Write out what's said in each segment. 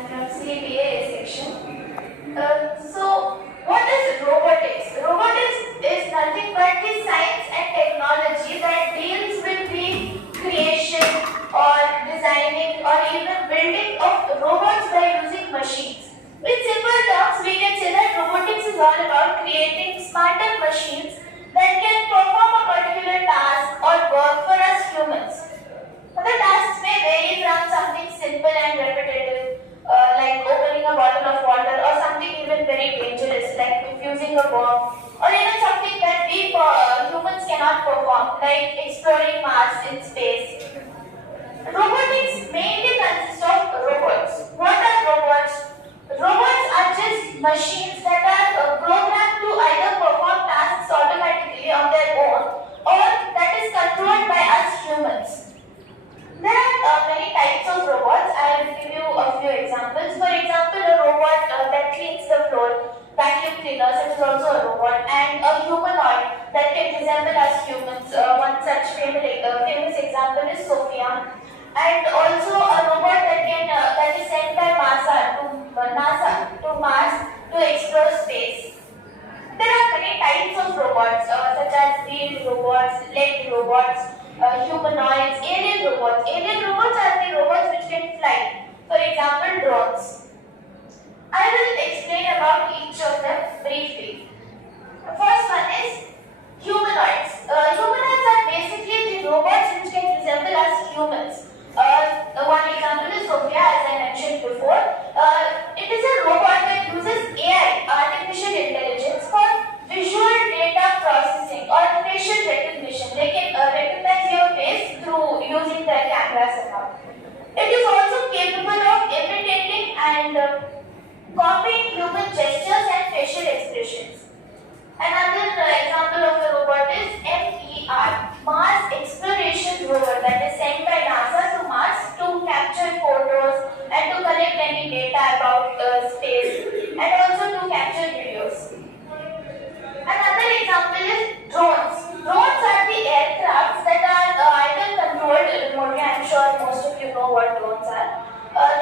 am from CBA section. What is robotics? Robotics is nothing but the science and technology that deals with the creation or designing or even building of robots by using machines. In simple terms, we can say that robotics is all about creating smarter machines that can perform a particular task or work for us humans. The tasks may vary from something simple and repetitive, like opening a bottle of water, or something even very dangerous, like defusing a bomb, or even something that we humans cannot perform, like exploring Mars in space. Robotics mainly consists of robots. What are robots? Robots are just machines that are programmed to either perform tasks automatically on their own or that is controlled by us humans. There are many types of robots. I will give you a few examples. For example, a robot that cleans the floor, vacuum cleaners, it is also a robot, and a humanoid that can resemble us humans. One such famous example is Sophia, and also a robot that is sent by NASA to Mars to explore space. There are many types of robots, such as wheeled robots, legged robots, humanoids, alien robots. Alien robots are the robots which can fly. For example, drones. I will explain about each of them briefly. The first one is humanoids. Humanoids are basically the robots which can resemble us humans. One example is Sophia, as I mentioned before. It is a robot that uses AI, artificial intelligence, for visual data processing or facial recognition. They can recognize your face through using their cameras and all. It is also capable of imitating and copying human gestures and facial expressions. Another example of a robot is MER, Mars Exploration Rover, that is sent by NASA to Mars to capture photos and to collect any data about space and also to capture videos. Another example is drones. Drones are the aircrafts that are either controlled remotely. I am sure most of you know what drones are.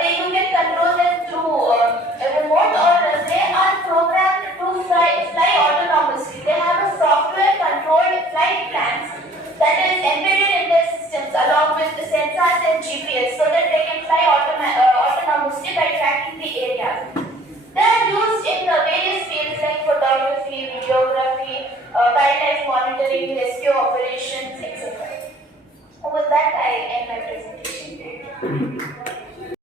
You can control them through a remote, or they are programmed to fly autonomously. They have a software controlled flight plans that is embedded in their systems along with the sensors and GPS so that they can fly autonomously by tracking the areas. They are used in various fields like photography, videography, wildlife monitoring, rescue operations, etc. With that, I end my presentation.